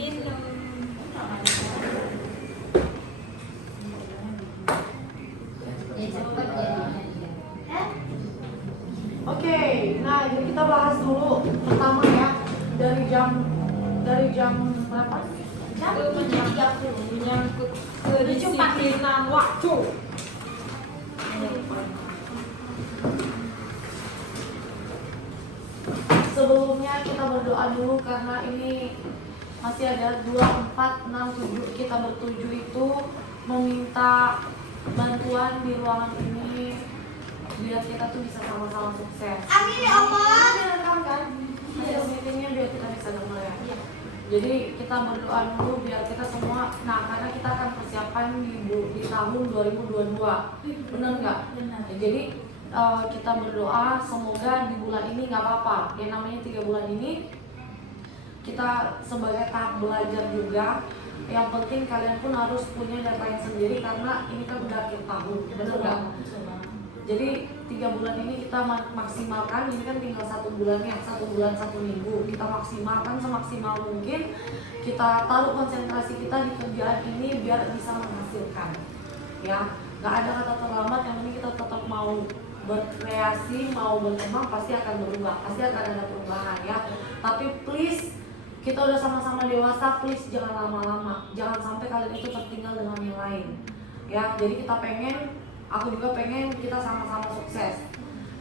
minum. Oke, nah jadi kita bahas dulu pertama ya dari jam berapa? Jam 3.30 menyangkut kedisiplinan waktu. Sebelumnya kita berdoa dulu karena ini masih ada 2, 4, 6, 7. Kita bertujuh itu meminta bantuan di ruangan ini biar kita tuh bisa sama-sama sukses. Amin ya Allah. Direkam kan? Hasil meetingnya biar kita bisa dengar ya. Jadi kita berdoa dulu biar kita semua, nah karena kita akan persiapan di tahun 2022, benar nggak? Benar. Ya, jadi kita berdoa semoga di bulan ini nggak apa-apa. Yang namanya 3 bulan ini kita sebagai tahap belajar juga. Yang penting kalian pun harus punya deadline sendiri karena ini kan udah akhir tahun, benar nggak? Jadi 3 bulan ini kita maksimalkan, ini kan tinggal 1 bulannya, 1 bulan 1 minggu. Kita maksimalkan semaksimal mungkin. Kita taruh konsentrasi kita di kerjaan ini biar bisa menghasilkan. Ya, nggak ada kata terlambat. Yang penting kita tetap mau berkreasi, mau berkembang, pasti akan berubah, pasti akan ada perubahan ya. Tapi please, kita udah sama-sama dewasa, please jangan lama-lama. Jangan sampai kalian itu tertinggal dengan yang lain. Ya, jadi kita pengen, aku juga pengen kita sama-sama sukses.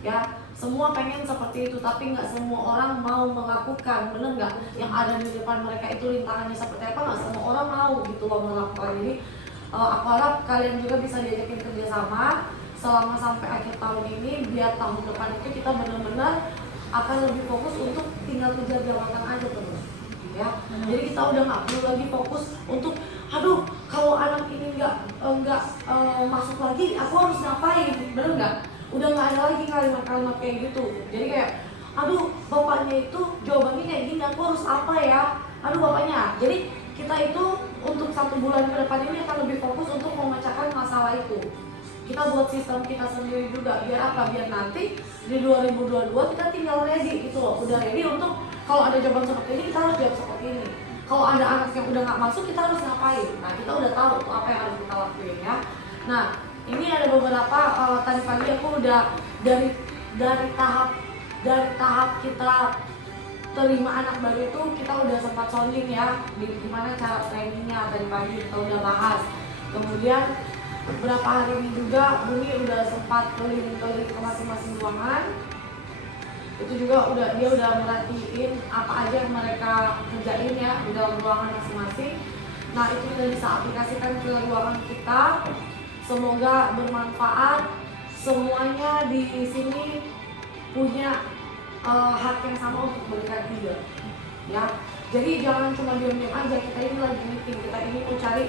Ya, semua pengen seperti itu, tapi nggak semua orang mau melakukan, bener nggak? Yang ada di depan mereka itu rintangannya seperti apa, nggak semua orang mau gitu loh melakukan. Jadi aku harap kalian juga bisa diajakin kerjasama selama sampai akhir tahun ini, biar tahun depan itu kita benar-benar akan lebih fokus untuk tinggal kejar jabatan aja terus. Ya, jadi kita udah nggak perlu lagi fokus untuk, aduh kalau anak ini nggak masuk lagi, aku harus ngapain, bener nggak? Udah nggak ada lagi kalimat-kalimat kayak gitu. Jadi kayak, aduh bapaknya itu jawabannya kayak gini, aku harus apa ya? Aduh bapaknya. Jadi kita itu untuk 1 bulan ke depan ini akan lebih fokus untuk memecahkan masalah itu. Kita buat sistem kita sendiri juga, biar apa? Biar nanti di 2022 kita tinggal ready gitu loh, udah ready untuk kalau ada jawaban seperti ini kita harus jawab seperti ini. Kalau ada anak yang udah nggak masuk kita harus ngapain? Nah kita udah tahu tuh apa yang harus kita lakuin ya. Nah ini ada beberapa tadi pagi aku udah dari tahap kita terima anak baru itu kita udah sempat sounding ya gimana cara trainingnya, tadi pagi kita udah bahas. Kemudian beberapa hari ini juga Buni udah sempat keliling-keliling ke masing-masing ruangan. Itu juga dia udah merhatiin apa aja yang mereka kerjain ya di dalam ruangan masing-masing. Nah itu kita bisa aplikasikan ke ruangan kita. Semoga bermanfaat. Semuanya di sini punya hak yang sama untuk berikan ide. Ya, jadi jangan cuma diam-diam aja. Kita ini lagi meeting, kita ini mau cari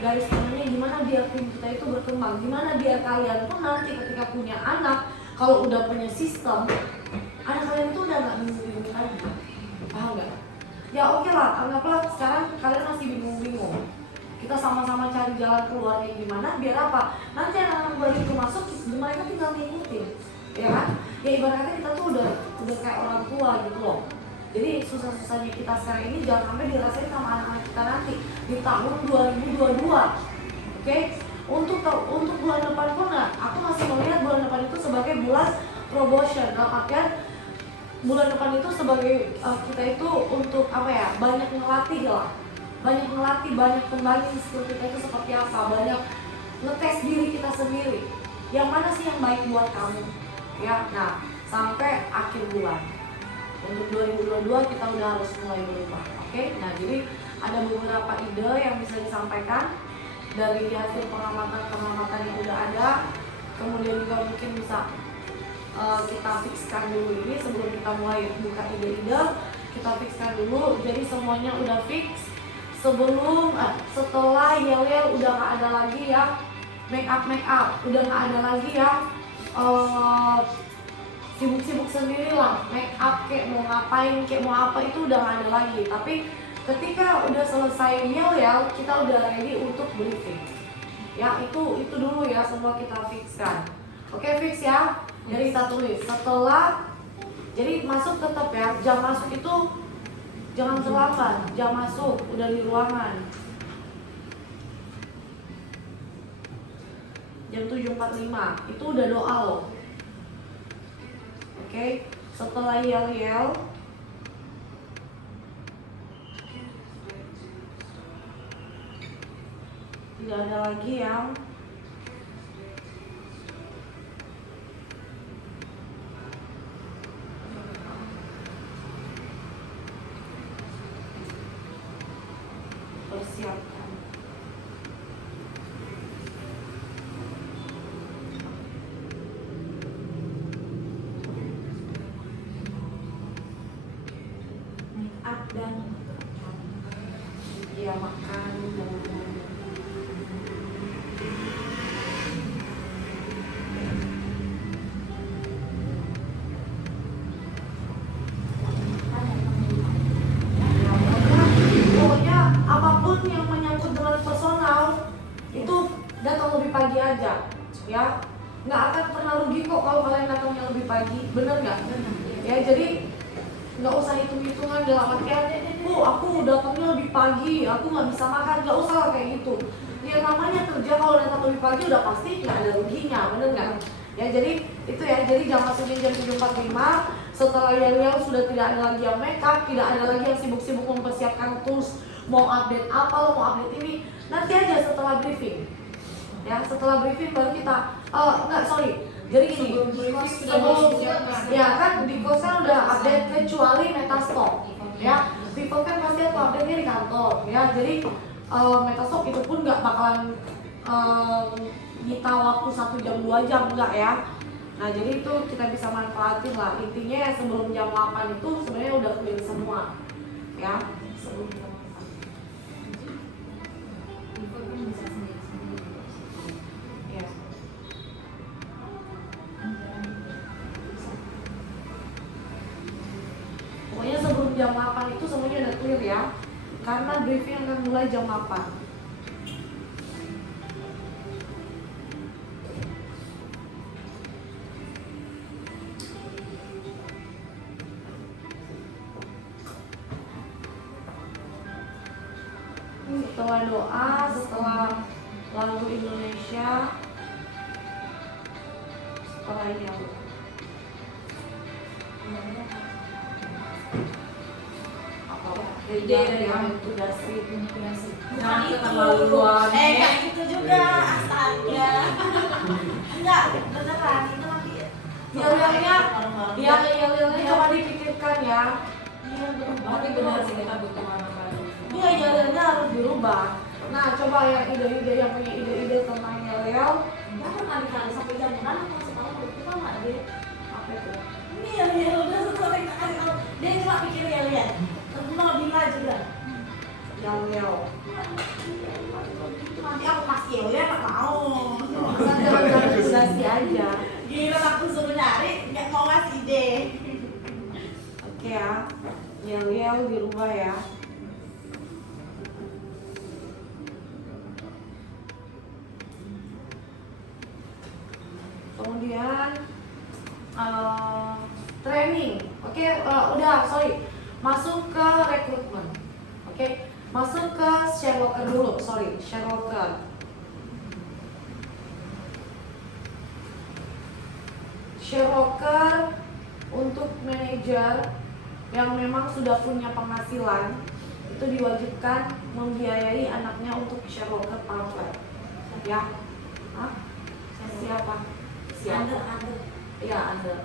garis tengahnya gimana biar tim kita itu berkembang, gimana biar kalian pun nanti ketika punya anak, kalau udah punya sistem, anak kalian itu udah nggak bingung-bingung lagi, paham nggak? Ya oke lah, anggaplah sekarang kalian masih bingung-bingung, kita sama-sama cari jalan keluarnya gimana, biar apa? Nanti anak-anak baru itu masuk, mereka tinggal ngikutin, ya kan? Ya ibaratnya kita tuh udah kayak orang tua gitu loh. Jadi susah-susahnya kita sekarang ini jangan sampai dirasain sama anak-anak kita nanti di tahun 2022. Oke? Untuk bulan depan pun aku masih melihat bulan depan itu sebagai bulan promotion. Dalam artian bulan depan itu sebagai kita itu untuk apa ya? Banyak ngelatih lah. Banyak ngelatih, banyak kembangin skill kita itu seperti apa, banyak ngetes diri kita sendiri. Yang mana sih yang baik buat kamu? Ya, nah sampai akhir bulan. Untuk 2022 kita udah harus mulai berubah, oke? Nah jadi ada beberapa ide yang bisa disampaikan dari hasil pengamatan yang udah ada. Kemudian juga mungkin bisa kita fixkan dulu ini sebelum kita mulai buka ide-ide. Kita fixkan dulu, jadi semuanya udah fix. Setelah yel-yel udah nggak ada lagi ya, make up udah nggak ada lagi ya. Sibuk-sibuk sendiri lah, make up kayak mau ngapain, kayak mau apa itu udah gak ada lagi. Tapi ketika udah selesai yel-yel, kita udah ready untuk briefing. Ya itu dulu ya semua kita fixkan. Oke fix ya, jadi kita tulis. Setelah, jadi masuk tetap ya, jam masuk itu Jangan terlambat, jam masuk, udah di ruangan. Jam 7.45, itu udah doa loh. Oke, setelah yel-yel, tidak ada lagi yang persiapkan. Dan Ya makan dan pokoknya apapun yang menyangkut dengan personal itu datang lebih pagi aja, ya. Nggak akan pernah rugi kok kalau kalian datangnya lebih pagi, bener nggak? Ya jadi nggak usah hitung-hitungan dalam artian, aku datangnya lebih pagi, aku nggak bisa makan, nggak usah lah kayak gitu. Yang namanya kerja kalau datang lebih pagi udah pasti nggak ada ruginya, bener nggak? Ya jadi itu ya, jadi jam masuknya jam 7.45. Setelah yang sudah tidak ada lagi yang make up, tidak ada lagi yang sibuk-sibuk mempersiapkan tools, mau update apa lo, mau update ini, nanti aja setelah briefing. Ya setelah briefing baru kita, jadi gini, sebelum ya kan di kosan udah update kecuali Metastok, ya people kan pasti update-nya di kantor, ya jadi Metastok itu pun nggak bakalan nyita waktu 1 jam 2 jam enggak ya. Nah jadi itu kita bisa manfaatin lah, intinya ya sebelum jam 8 itu sebenarnya udah clear semua, ya sebelum jam 8. Ya. Pokoknya sebelum jam 8 itu semuanya udah clear ya, karena briefing akan mulai jam 8. Setelah doa, setelah lagu Indonesia, setelah ini aku ide yang tugasi. Jangan keterlaluan. Kayak gitu juga, astaga. Enggak, beneran itu nanti. Yel-yelnya coba dipikirkan ya. Iya bener sih, kita butuh anak baru. Iya, yel-yelnya harus dirubah. Nah, coba yang ide-ide yang punya ide-ide tentang yel-yel. Ya kan kali-kali sampai jam 6 aku masih tahu kita nggak ada. Apa itu? Ini ya udah sering kasih tahu. Dia cuma pikir ya. Mau bila juga. Yel-yel. Nanti aku kasih ya nggak mau. Jangan tugasi aja. Gila aku suruh nyari, nggak mau ngasih ide. Oke ya, yel-yel dirubah ya. Kemudian training, oke, masuk ke rekrutmen, oke, masuk ke share locker dulu, share locker. Share locker untuk manajer yang memang sudah punya penghasilan itu diwajibkan membiayai anaknya untuk share locker pamflet, ya. Hah? Siapa? Iya, Anda.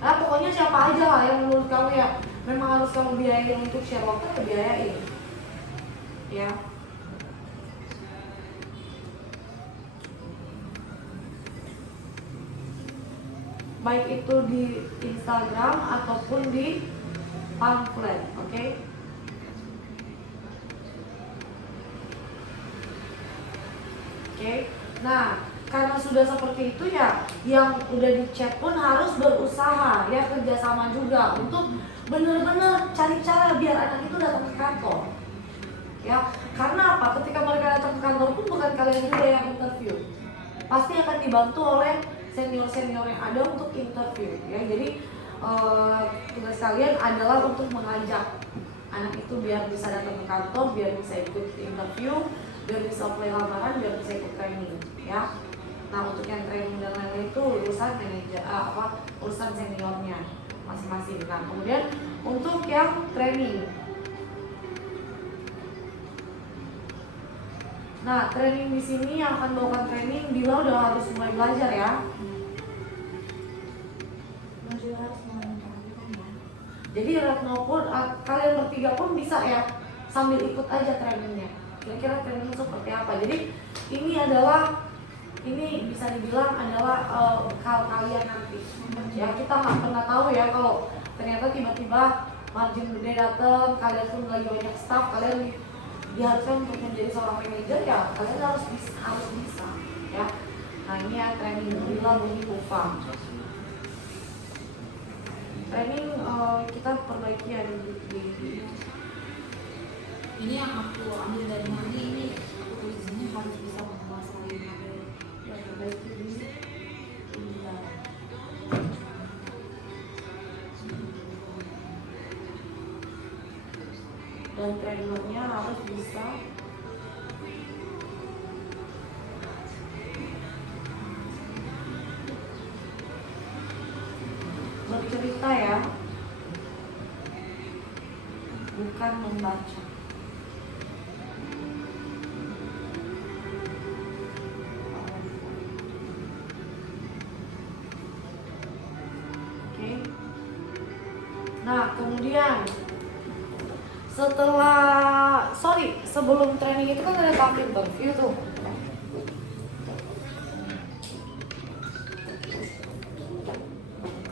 Nah, pokoknya siapa aja lah yang menurut kamu ya memang harus kamu biayain untuk share locker, ya biayain. Ya. Baik itu di Instagram ataupun di pamflet, oke? Oke. Nah, karena sudah seperti itu ya, yang udah di chat pun harus berusaha ya kerjasama juga untuk benar-benar cari cara biar anak itu datang ke kantor. Ya, karena apa? Ketika mereka datang ke kantor pun bukan kalian juga yang interview, pasti akan dibantu oleh senior-senior yang ada untuk interview. Ya, jadi tugas kalian adalah untuk mengajak anak itu biar bisa datang ke kantor, biar bisa ikut interview, biar bisa apply lamaran, biar bisa ikut training, ya. Nah untuk yang training dan lain-lain itu urusan manajer, urusan seniornya masing-masing. Nah kemudian untuk yang training, nah training di sini yang akan bawakan training, Dila udah harus mulai belajar ya. Jadi Retno pun, kalian bertiga pun bisa ya sambil ikut aja trainingnya. Kira-kira training seperti apa? Jadi ini bisa dibilang adalah bekal kalian nanti. Ya kita nggak pernah tahu ya kalau ternyata tiba-tiba margin gede datang, kalian pun lagi banyak staff, kalian diharuskan untuk menjadi seorang manajer, ya kalian harus bisa ya. Nah ini ya training Dila Bumi Kufa. Training kita perbaiki ya di ini yang aku ambil dari Mandi, ini aku tulis ini harus bisa menguasai materi. ya perbaiki di Dila. Dan trainernya harus bisa bercerita ya, bukan membaca. Oke. Nah kemudian sebelum training itu kan ada tahap interview tuh.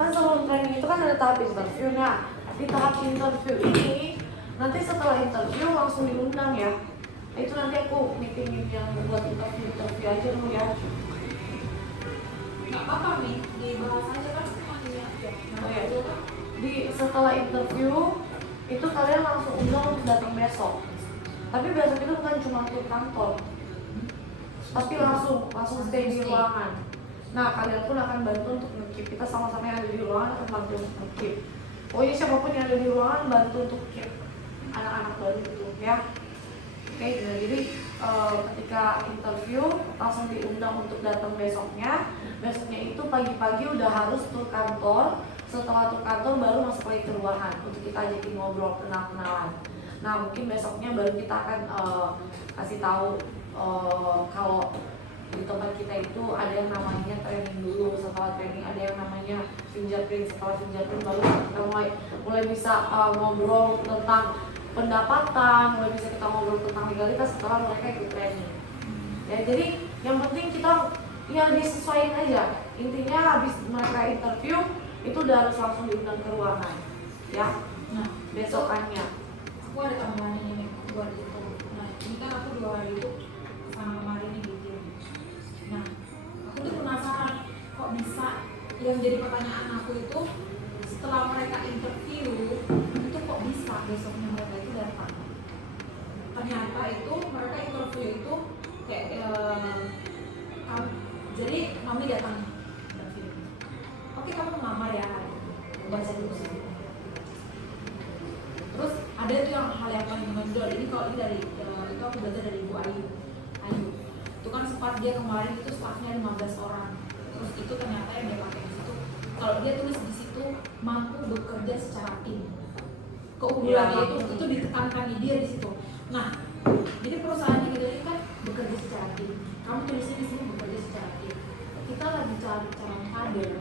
Kan sebelum training itu kan ada tahap interview. Nah di tahap interview ini nanti setelah interview langsung diundang ya. Itu nanti aku meetingin yang buat interview aja dulu ya. Nggak apa-apa nih, dibahas aja kan semuanya aja. Oh, ya. Setelah interview itu kalian langsung undang untuk datang besok. Tapi besok itu bukan cuma tur kantor, tapi langsung stay di ruangan. Nah kalian pun akan bantu untuk nge-keep. Kita sama-sama yang ada di ruangan akan bantu untuk nge-keep. Pokoknya siapapun yang ada di ruangan bantu untuk keep anak-anak baru itu ya. Oke, jadi ketika interview langsung diundang untuk datang besoknya. Besoknya itu pagi-pagi udah harus tur kantor. Setelah tur kantor baru masuk lagi ke ruangan untuk kita jadi ngobrol, kenal-kenalan. Nah mungkin besoknya baru kita akan kasih tahu kalau di tempat kita itu ada yang namanya training dulu. Setelah training ada yang namanya fingerprint. Setelah fingerprint baru kita mulai bisa ngobrol tentang pendapatan, mulai bisa kita ngobrol tentang legalitas setelah mereka ikut training. Ya jadi yang penting kita ya disesuaikan aja. Intinya habis mereka interview itu udah harus langsung diundang ke ruangan ya. Nah besokannya aku ada tambahan ini buat itu. Nah ini kan aku 2 hari itu sama kemarin nih gitu. Nah aku tuh penasaran kok bisa, yang jadi pertanyaan aku itu setelah mereka interview itu kok bisa besoknya mereka itu datang. Ternyata itu mereka interview itu kayak jadi mami datang interview. Oke kamu ngelamar ya, baca dulu sih. Terus ada itu yang hal yang paling menonjol ini, kalau ini dari itu aku belajar dari Ibu Ayu. Itu kan sempat dia kemarin itu staffnya 15 orang. Terus itu ternyata yang dia pakai di situ, kalau dia tulis di situ mampu bekerja secara tim. Keunggulannya itu ditekankan di dia di situ. Nah, jadi perusahaan kita ini kan bekerja secara tim. Kamu tulisnya di sini bekerja secara tim. Kita lagi cari calon kader.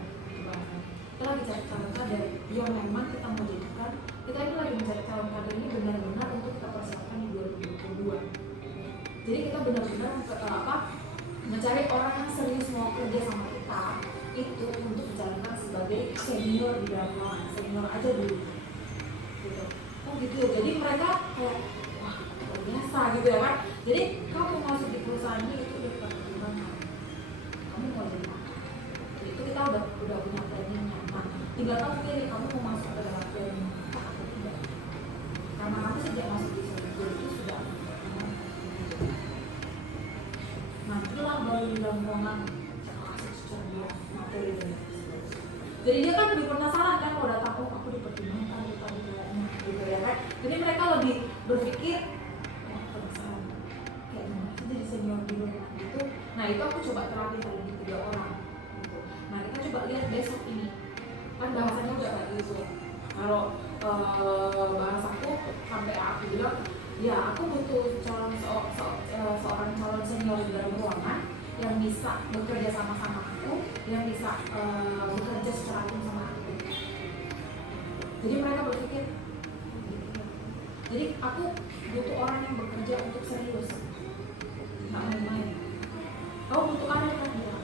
Kita lagi cari calon kader yang memang kita mau jadikan. Kita ini lagi mencari calon kader ini benar-benar untuk kita persiapkan di 2022. Jadi kita benar-benar mencari orang yang serius mau kerja sama kita itu untuk dicarikan sebagai senior di dalam ruangan, senior aja dulu. Gitu. Oh gitu. Jadi mereka kayak wah luar biasa gitu ya kan. Jadi kamu masuk di perusahaan ini itu udah pertimbangan. Kamu mau jadi apa? Jadi itu kita udah punya planningnya. Nah, tinggal kamu pilih kamu mau masuk ke dalam planning atau tidak. Karena kamu sejak masuk di sini itu sudah. Nah, itulah baru di dalam ruangan secara materi. Jadi dia kan lebih penasaran kan, kalau datang aku dipertimbangkan gitu ya kan. Jadi mereka Nah itu aku coba terapin kali di 3 orang gitu. Nah kita coba lihat besok ini kan bahasanya udah kayak gitu. Kalau bahasaku sampai aku bilang ya aku butuh seorang calon senior di dalam ruangan yang bisa bekerja sama-sama aku, yang bisa bekerja secara tim sama aku. Jadi mereka berpikir, jadi aku butuh orang yang bekerja untuk serius, nggak main-main. Kau butuh karir kan dia,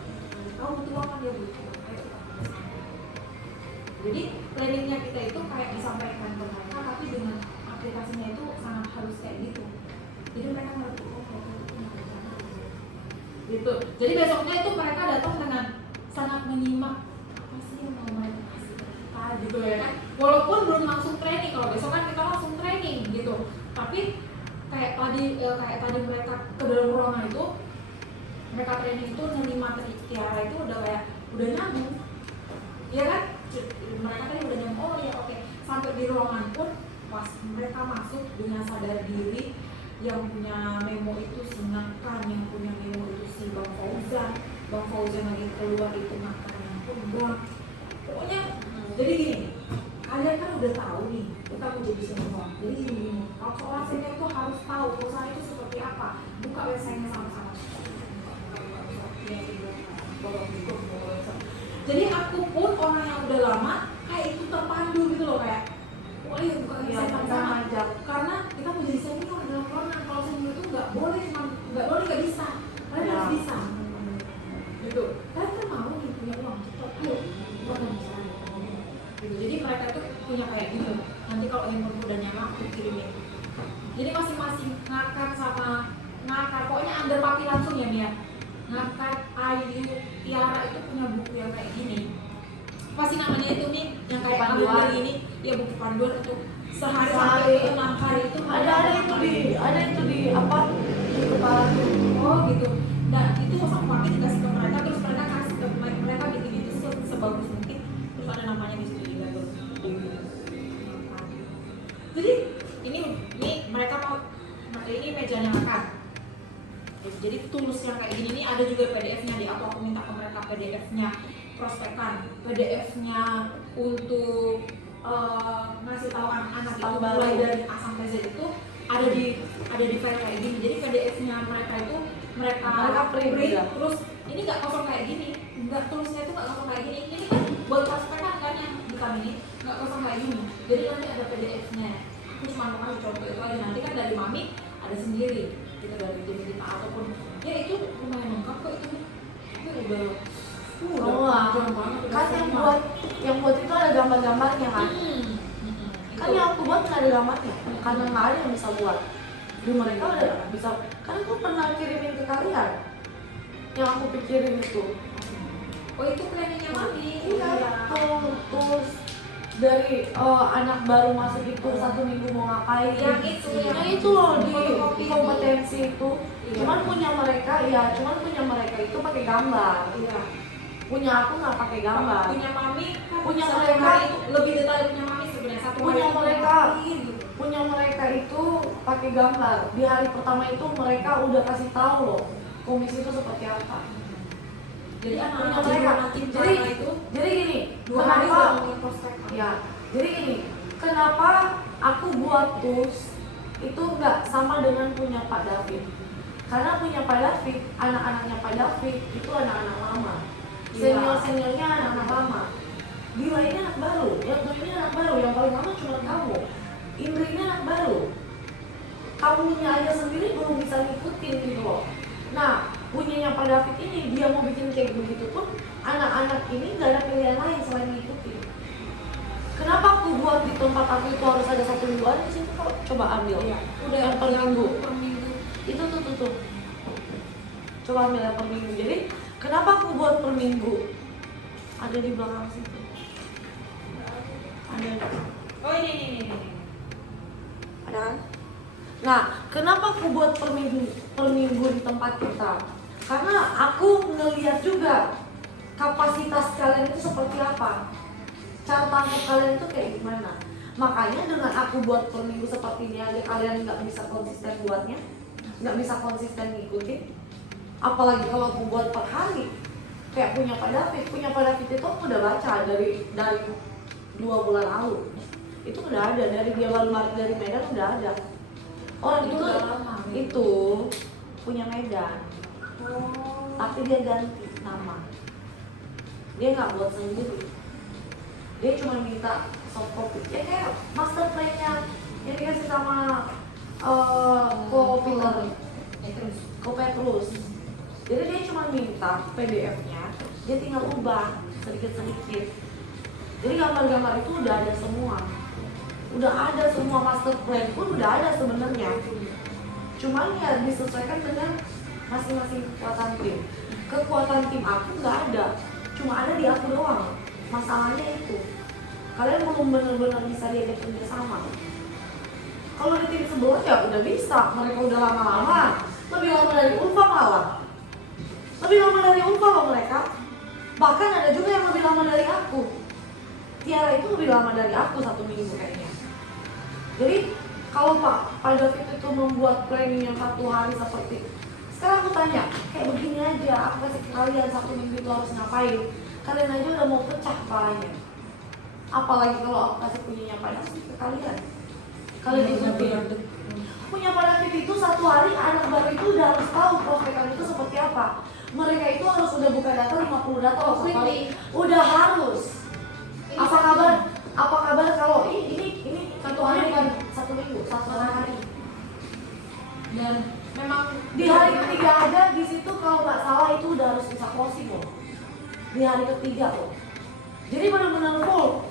kau butuh uang kan dia butuh. Jadi planningnya kita itu kayak disampaikan ke mereka, tapi dengan aplikasinya itu sangat halus kayak gitu. Jadi mereka ngerti, oh gitu. Jadi besoknya itu mereka datang dengan sangat menyimak apa sih yang mau mereka kasih kita gitu ya kan. Walaupun belum langsung training, kalau besok kan kita langsung training gitu. Tapi kayak tadi mereka ke dalam ruangan itu, mereka training itu nerima Tiara itu udah kayak udah nyambung, ya kan? Mereka tadi udah nyambung, oh ya oke. Sampai di ruangan pun pas mereka masuk dengan sadar diri, yang punya memo itu si Nakan, yang punya memo itu si Bang Fauzan lagi keluar itu Nakan yang pegang. Pokoknya jadi gini, kalian kan udah tahu nih kita mau jadi senior. Jadi gini, kalau seorang senior itu harus tahu perusahaan itu seperti apa. Buka website-nya sama-sama. Jadi aku pun orang yang udah lama kayak itu terpandu gitu loh, kayak wah iya buka website sama-sama aja. Karena kita mau jadi senior dalam ruangan. Kalau senior itu nggak boleh nggak bisa. Kalian harus bisa. Gitu. Kalian kan mau nih punya uang cepat, ayo buat misalnya. Gitu. Jadi mereka tuh punya kayak gitu. Nanti kalau handphone udah nyala aku kirimin. Jadi masing-masing Ngakak sama Ngakak, pokoknya under papi langsung ya Mia. Ngakak, Ayu, Tiara itu punya buku yang kayak gini. Pasti namanya itu nih yang kayak panduan ini, ya buku panduan untuk sehari sampai 6 hari itu. Ada itu di apa di kepala. Oh gitu. Nah itu sama papi dikasih ke mereka, terus mereka kasih ke mereka bikin itu sebagus mungkin. Terus ada namanya di situ juga tuh. Jadi ini mereka mau ini mejanya makan. Jadi tools yang kayak gini nih ada juga PDF-nya di aku minta ke mereka PDF-nya prospekan, PDF-nya untuk ngasih tahu anak-anak itu mulai dari A sampai Z itu ada di file kayak gini. Jadi PDF-nya mereka itu mereka print ya? Terus ini nggak kosong kayak gini, nggak tulisnya itu nggak kosong kayak gini. Ini kan buat prospekan kan yang di kami ini nggak kosong kayak gini. Jadi nanti ada PDF-nya. Aku cuma mau kasih contoh itu aja. Nanti kan dari mami ada sendiri kita dari tim kita ataupun ya itu lumayan lengkap kok itu udah kan yang buat itu ada gambar-gambarnya kan. Kan yang aku buat nggak ada gambarnya karena nggak ada yang bisa buat. Di mereka udah bisa, kan aku pernah kirimin ke kalian yang aku pikirin itu. Oh itu planningnya mami. Iya. Terus dari anak baru masuk itu 1 minggu mau ngapain, yang itu loh di kompetensi itu. Cuman punya mereka itu pakai gambar. Iya. Punya aku nggak pakai gambar. Punya mami punya mereka itu lebih detail punya mami sebenarnya punya mereka itu pakai gambar. Di hari pertama itu mereka udah kasih tahu loh komisi itu seperti apa. Jadi punya mereka. Jadi gini, kenapa? Ya, jadi gini, kenapa aku buat tools itu nggak sama dengan punya Pak David? Karena punya Pak David, anak-anaknya Pak David itu anak-anak lama, seniornya anak-anak lama. Gila ini anak baru, yang tuh ini anak baru, yang paling lama cuma kamu. Indri ini anak baru. Kamunya aja sendiri belum bisa ngikutin gitu loh. Nah, punyanya Pak David ini dia mau bikin kayak begitu pun anak-anak ini nggak ada pilihan lain selain ngikutin. Kenapa aku buat di tempat aku itu harus ada 1 mingguan di sini kok? Coba ambil. Iya. Udah yang per minggu. Itu tuh. Coba ambil yang per minggu. Jadi kenapa aku buat per minggu? Ada di belakang situ. Ada. Oh ini. Ada kan? Nah, kenapa aku buat per minggu di tempat kita? Karena aku ngeliat juga kapasitas kalian itu seperti apa, cara tangkap kalian itu kayak gimana. Makanya dengan aku buat per minggu seperti ini aja kalian nggak bisa konsisten buatnya, nggak bisa konsisten ngikutin. Apalagi kalau aku buat per hari, kayak punya Pak David itu aku udah baca dari 2 bulan lalu. Itu udah ada, dari dia baru balik dari Medan udah ada. Orang itu udah lama. itu punya Medan, tapi dia ganti nama. Dia nggak buat sendiri. Dia cuma minta soft copy. Ya kayak master plan-nya yang dikasih sama Ko Petrus. Jadi dia cuma minta PDF-nya, dia tinggal ubah sedikit-sedikit. Jadi gambar-gambar itu udah ada semua. Udah ada semua, master plan pun udah ada sebenarnya. Cuman ya disesuaikan dengan masing-masing kekuatan tim. Kekuatan tim aku nggak ada, cuma ada di aku doang. Masalahnya itu, kalian belum benar-benar bisa diajak kerja sama. Kalau di tim sebelah ya udah bisa, mereka udah lama-lama. Lebih lama dari Ulfa malah. Lebih lama dari Ulfa loh mereka. Bahkan ada juga yang lebih lama dari aku. Tiara itu lebih lama dari aku 1 minggu kayaknya. Jadi kalau Pak David itu membuat planning yang 1 hari seperti sekarang aku tanya, kayak begini aja, aku kasih ke kalian 1 minggu itu harus ngapain. Kalian aja udah mau pecah kepalanya. Apalagi kalau aku kasih punyanya Pak David ke kalian. Kalian ikutin. Punya Pak David itu 1 hari anak baru itu udah harus tahu prospekan itu seperti apa. Mereka itu harus udah buka data 50 data loh sekali. Udah harus. Apa kabar kalau ini 1 hari bukan 1 minggu, 1 hari. Dan memang Di hari ketiga aja di situ kalau nggak salah itu udah harus bisa closing loh. Di hari ketiga loh. Jadi benar-benar full.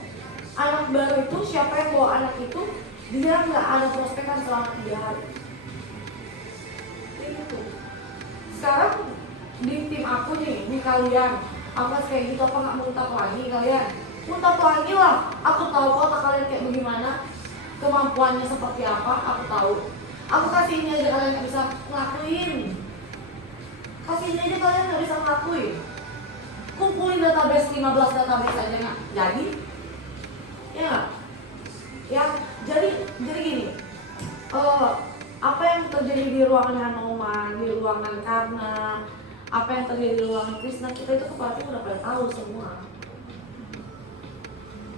Anak baru itu siapa yang bawa anak itu dia nggak ada prospekan selama 3 hari. Itu. Sekarang di tim aku nih, di kalian, apa kayak gitu apa nggak muntah lagi kalian? Muntah lagi lah. Aku tahu kok kalian kayak bagaimana, kemampuannya seperti apa, aku tahu. Aku kasih ini aja kalian nggak bisa ngelakuin. Kasih ini aja kalian nggak bisa ngelakuin. Kumpulin database 15 database aja nggak jadi? Ya nggak? Ya jadi gini. Apa yang terjadi di ruangan Hanoman, di ruangan Karna, apa yang terjadi di ruangan Krishna, kita itu kepala tim udah pada tahu semua.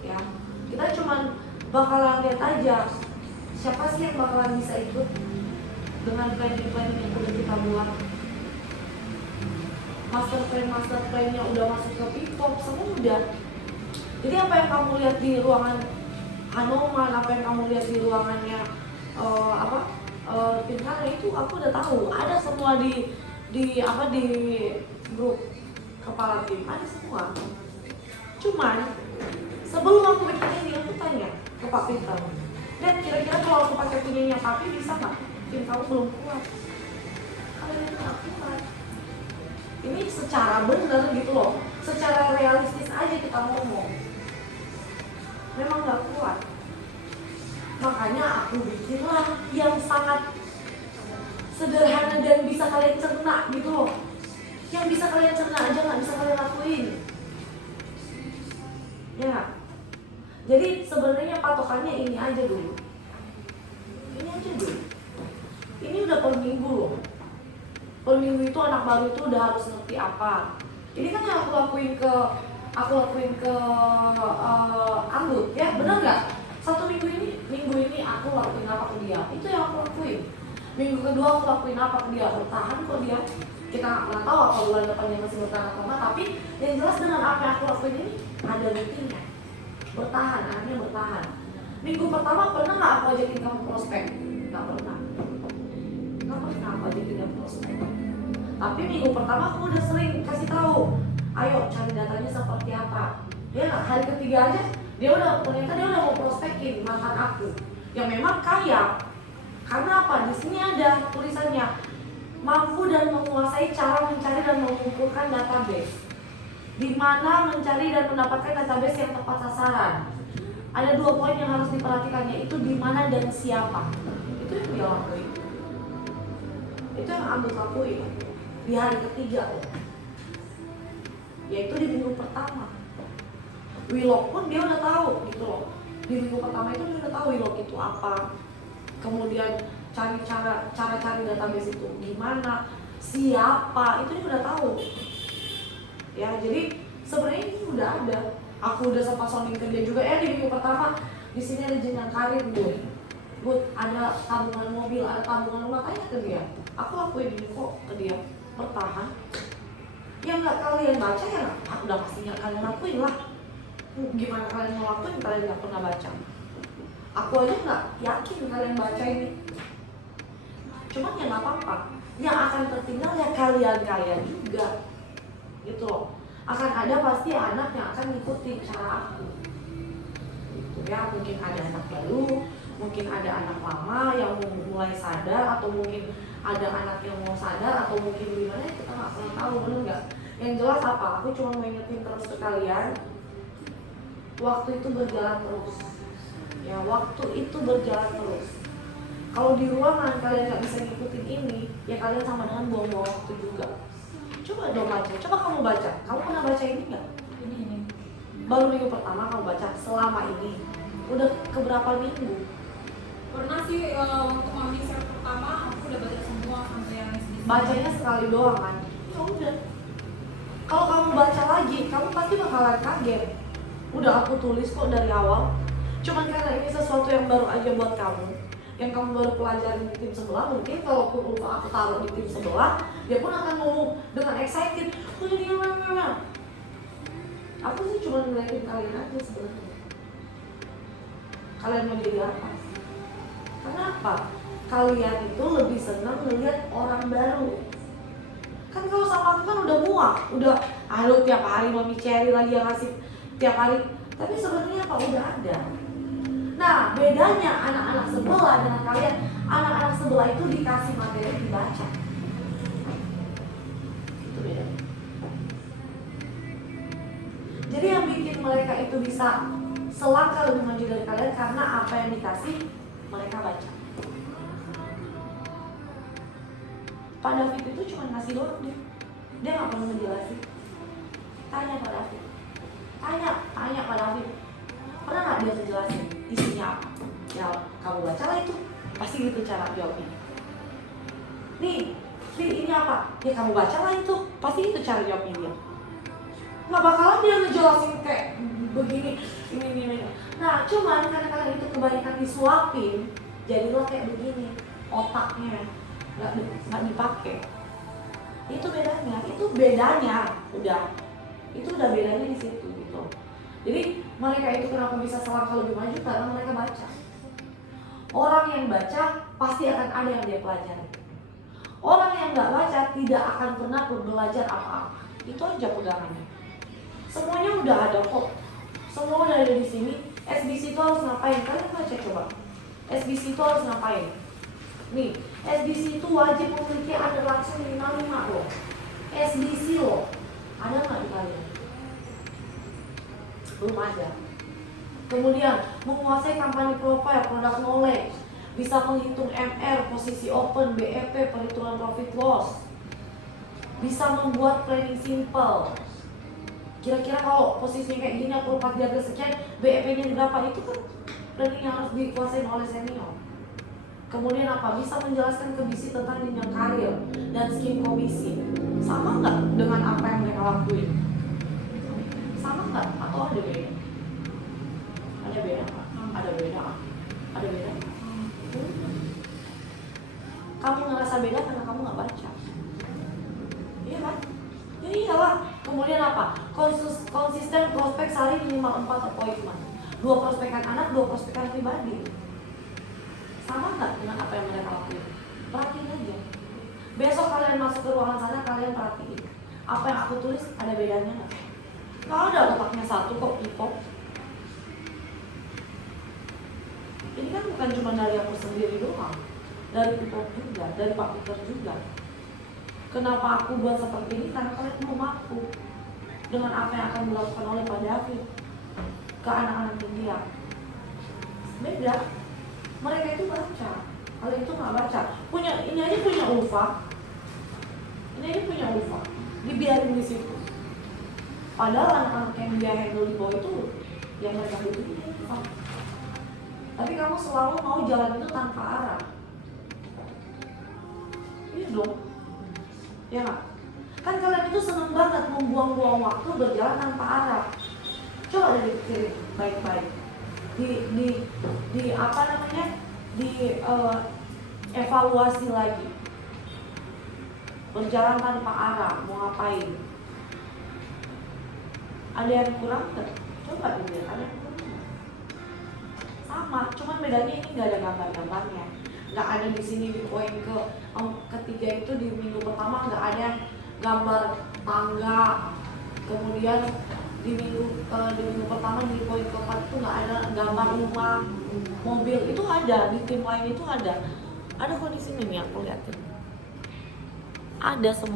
Ya, kita cuman bakalan lihat aja siapa sih yang bakalan bisa ikut dengan planning yang udah kita buat. Master plan-nya udah masuk ke Pipop, semua udah. Jadi apa yang kamu lihat di ruangan Hanoman, apa yang kamu lihat di ruangannya tim Karna itu aku udah tahu. Ada semua di grup kepala tim, ada semua. Cuman sebelum aku bikin ini aku tanya ke Pak Peter, dan kira-kira kalau aku pakai punyanya Papi bisa nggak? Tim kamu belum kuat. Kalian itu nggak kuat. Ini secara benar gitu loh, secara realistis aja kita ngomong. Memang nggak kuat. Makanya aku bikinlah yang sangat sederhana dan bisa kalian cerna gitu loh. Yang bisa kalian cerna aja nggak bisa kalian lakuin. Ya. Jadi sebenarnya patokannya ini aja dulu. Ini aja dulu. Ini udah per minggu loh. Per minggu itu anak baru itu udah harus ngerti apa. Ini kan yang aku lakuin ke Anggut, ya benar nggak? 1 minggu ini aku lakuin apa ke dia? Itu yang aku lakuin. Minggu kedua aku lakuin apa ke dia? Bertahan kok dia. Kita nggak tahu apa bulan depannya masih bertahan atau enggak. Tapi yang jelas dengan apa yang aku lakuin ini ada buktinya. Bertahan, anaknya bertahan. Minggu pertama pernah nggak aku ajakin kamu prospek? Nggak pernah. Nggak pernah aku ajakin kamu prospek. Tapi minggu pertama aku udah sering kasih tahu, ayo cari datanya seperti apa. Ya nggak, hari ketiga aja ternyata dia udah mau prospekin mantan aku yang memang kaya. Karena apa? Di sini ada tulisannya mampu dan menguasai cara mencari dan mengumpulkan database. Di mana mencari dan mendapatkan database yang tepat sasaran. Ada 2 poin yang harus diperhatikannya, itu di mana dan siapa. Itu yang dia lakuin. Itu yang Anggut lakuin di hari ketiga loh. Yaitu di minggu pertama. Willow pun dia udah tahu gitu loh. Di minggu pertama itu dia udah tahu Willow itu apa. Kemudian cara cari database itu gimana. siapa, itu dia udah tahu. Ya, jadi sebenarnya ini udah ada. Aku udah sempat sounding ke dia juga. Di minggu pertama di sini ada jenjang karir gue. Ada tabungan mobil, ada tabungan rumah, tanya ke dia. Aku lakuin ini kok ke dia. Bertahan. Yang nggak kalian baca ya udah pasti nggak kalian lakuin lah. Gimana kalian mau lakuin kalian nggak pernah baca. Aku aja nggak yakin kalian baca ini. Cuman ya nggak apa-apa. Yang akan tertinggal ya kalian juga. Gitu loh. Akan ada pasti anak yang akan ngikutin cara aku. Gitu ya, mungkin ada anak baru, mungkin ada anak lama yang mulai sadar, atau mungkin ada anak yang mau sadar, atau mungkin gimana, kita nggak pernah tahu, bener nggak? Yang jelas apa? Aku cuma mau ingetin terus ke kalian, waktu itu berjalan terus. Ya, waktu itu berjalan terus. Kalau di ruangan kalian nggak bisa ngikutin ini, ya kalian sama dengan buang-buang waktu juga. Coba dong baca, coba kamu baca. Kamu pernah baca ini nggak? Ini. Baru minggu pertama kamu baca selama ini. Udah keberapa minggu? Pernah sih waktu mami set pertama aku udah baca semua sampai yang sedikit. Bacanya sekali doang kan? Ya udah. Kalau kamu baca lagi, kamu pasti bakalan kaget. Udah aku tulis kok dari awal. Cuman karena ini sesuatu yang baru aja buat kamu, yang kamu baru pelajarin di tim sebelah, mungkin kalau aku taruh di tim sebelah, dia pun akan ngomong dengan excited. Oh ini gimana? Aku sih cuma ngeliatin kalian aja sebenarnya. Kalian mau jadi apa? Kenapa? Kalian itu lebih senang melihat orang baru. Kan kalau sama aku kan udah muak, udah aduh tiap hari mami Cherry lagi yang ngasih tiap hari. Tapi sebenarnya apa udah ada. Nah, bedanya anak-anak sebelah dengan kalian, anak-anak sebelah itu dikasih materi dibaca. Itu beda. Jadi yang bikin mereka itu bisa selangkah lebih maju dari kalian karena apa yang dikasih mereka baca. Pak David itu cuma ngasih doang deh. Dia nggak perlu ngejelasin. Tanya Pak David. Tanya Pak David. Pernah nggak dia ngejelasin isinya apa? Ya kamu bacalah itu. Pasti gitu cara jawabnya. Nih, ini apa? Ya kamu bacalah itu. Pasti itu cara jawabnya dia. Nggak bakalan dia ngejelasin kayak begini, ini. Nah, cuman karena kalian itu kebanyakan disuapin, jadilah kayak begini otaknya nggak dipakai. Itu bedanya, itu udah bedanya di situ gitu. Jadi mereka itu kenapa bisa selangkah lebih maju karena mereka baca. Orang yang baca pasti akan ada yang dia pelajari. Orang yang nggak baca tidak akan pernah belajar apa-apa. Itu aja pegangannya. Semuanya udah ada kok. Semua udah ada di sini. SBC itu harus ngapain? Kalian baca coba. SBC itu harus ngapain? Nih, SBC itu wajib memiliki under langsung minimal 5 loh. SBC loh. Ada nggak di kalian? Belum ada. Kemudian menguasai kampanye profile, product knowledge, bisa menghitung MR, posisi open, BEP, perhitungan profit loss, bisa membuat planning simple. Kira-kira kalau posisinya kayak gini aku 4 jaga sekian, BEP-nya berapa, itu kan planning yang harus dikuasai oleh senior. Kemudian apa? Bisa menjelaskan ke BC tentang jenjang karir dan skim komisi. Sama nggak dengan apa yang mereka lakuin? Sama nggak? Atau ada beda? Ada beda nggak? Ada beda. Ada beda? Kamu ngerasa beda karena kamu nggak baca. Iya kan? Ya iyalah. Kemudian apa? Konsisten prospek sehari minimal 4 appointment. 2 prospekan anak, 2 prospekan pribadi. Sama nggak dengan apa yang mereka lakuin? Perhatiin aja. Besok kalian masuk ke ruangan sana, kalian perhatiin. Apa yang aku tulis ada bedanya nggak? Nggak ada, letaknya satu kok, people. Ini kan bukan cuma dari aku sendiri doang, dari people juga, dari Pak Peter juga. Kenapa aku buat seperti ini? Karena kalian mau mampu dengan apa yang akan dilakukan oleh Pak David ke anak-anak dia. Beda. Mereka itu baca, kalian itu nggak baca. Ini aja punya Ulfa, dibiarin di situ. Padahal anak-anak yang dia handle di bawah itu, yang mereka butuhin Ulfa. Tapi kamu selalu mau jalan itu tanpa arah. Iya dong. Ya nggak? Kan kalian itu seneng banget membuang-buang waktu berjalan tanpa arah. Coba deh dipikirin baik-baik. Di apa namanya? Evaluasi lagi. Berjalan tanpa arah, mau ngapain? Ada yang kurang nggak? Coba dilihat, ada yang kurang nggak? Sama, cuman bedanya ini nggak ada gambar-gambarnya. Nggak ada di sini di poin ketiga itu di minggu pertama nggak ada gambar tangga. Kemudian di minggu pertama di poin keempat itu nggak ada gambar rumah, mobil. Itu ada di tim lain, itu ada kok di sini nih aku liatin. Ada semua.